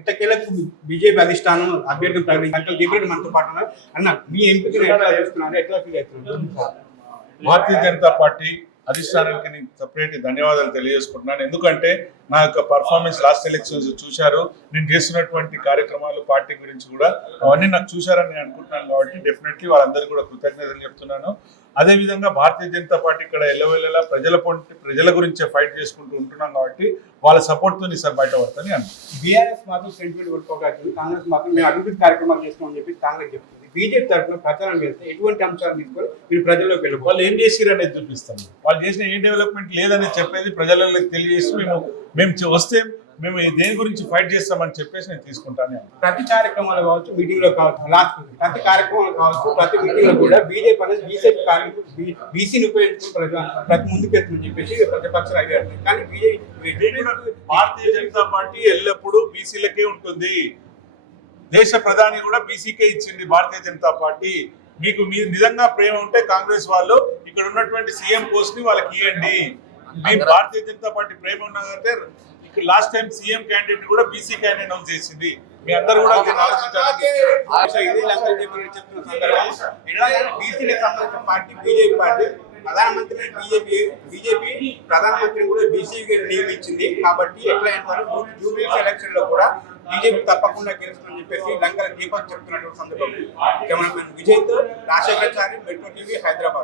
ఎట్టకేలకు బీజేపీ అధిష్టానం అభ్యర్థులు ప్రకటించారు. దీపరెడ్డి మనతో పాటు ఉన్నారు. అన్న, మీ ఎంపికను ఎట్లా చేస్తున్నారు, ఎట్లా ఫీల్ అవుతున్నారు? భారతీయ జనతా పార్టీ అధిష్టానానికి నేను సపరేట్ ధన్యవాదాలు తెలియజేసుకుంటున్నాను. ఎందుకంటే నా యొక్క పర్ఫార్మెన్స్ లాస్ట్ ఎలక్షన్స్ చూశారు, నేను చేస్తున్నటువంటి కార్యక్రమాలు పార్టీ గురించి కూడా అవన్నీ నాకు చూశారని నేను అనుకుంటున్నాను. కాబట్టి డెఫినెట్లీ వాళ్ళందరికీ కూడా కృతజ్ఞతలు చెప్తున్నాను. అదేవిధంగా భారతీయ జనతా పార్టీ ఇక్కడ ఎల్లవెల్లలా ప్రజల గురించే ఫైట్ చేసుకుంటూ ఉంటున్నాం. కాబట్టి వాళ్ళ సపోర్ట్తో సార్ బయట పడుతుంది అని. బీఆర్ఎస్ మాత్రం సెంటిమెంట్ కొట్టుకోగలుగుతుంది, కాంగ్రెస్ మాత్రం మేము అభివృద్ధి కార్యక్రమాలు చేస్తున్నామని చెప్పి కాంగ్రెస్ చెప్తుంది. బీజేపీ తరఫున ప్రచారం చేస్తే ఎటువంటి అంశాలు తీసుకొని మీరు ప్రజల్లోకి వెళ్ళి వాళ్ళు ఏం చేసిరు అనేది చూపిస్తాము. వాళ్ళు చేసిన ఏ డెవలప్మెంట్ లేదని చెప్పేది ప్రజలకు తెలియజేసి మేము వస్తే మేము దేని గురించి ఫైట్ చేస్తామని చెప్పేసి నేను తీసుకుంటాను. ప్రతి కార్యక్రమాలు కావచ్చు, మీటింగ్లో కావచ్చు, లాస్ట్ ప్రతి కార్యక్రమాలు కావచ్చు, ప్రతి మీటింగ్ లో కూడా బీజేపీ అనేది బీసీని ఉపయోగించుకుని ప్రతి ముందుకెళ్తుందని చెప్పేసి ప్రతిపక్షాలు అయ్యారు. కానీ భారతీయ జనతా పార్టీ ఎల్లప్పుడూ బీసీలకే ఉంటుంది. దేశ ప్రధాని కూడా బీసీకే ఇచ్చింది భారతీయ జనతా పార్టీ. మీకు మీరు నిజంగా ప్రేమ ఉంటే కాంగ్రెస్ వాళ్ళు ఇక్కడ ఉన్నటువంటి సీఎం పోస్ట్ ని వాళ్ళకి ఇవ్వండి. మీరు భారతీయ జనతా పార్టీ ప్రేమ ఉన్నదంటే ఇక్కడ లాస్ట్ టైం సీఎం క్యాండిడేట్ కూడా బీసీ క్యాండిడేట్ అనౌన్స్ చేసింది. మీ అందరూ కూడా పార్టీ బీజేపీ పార్టీ ప్రధానమంత్రి బీజేపీ ప్రధానమంత్రిని కూడా బీసీకి నియమించింది. కాబట్టి ఎట్లా అంటారు, జూబ్లీ ఎలక్షన్ లో కూడా బీజేపీ తప్పకుండా గెలుస్తుందని చెప్పేసి లంకల దీపక్ చెప్తున్నటువంటి సందర్భం. కెమెరామెన్ విజయ్తో రాజశేఖర్ చారి, మెట్రో టీవీ, హైదరాబాద్.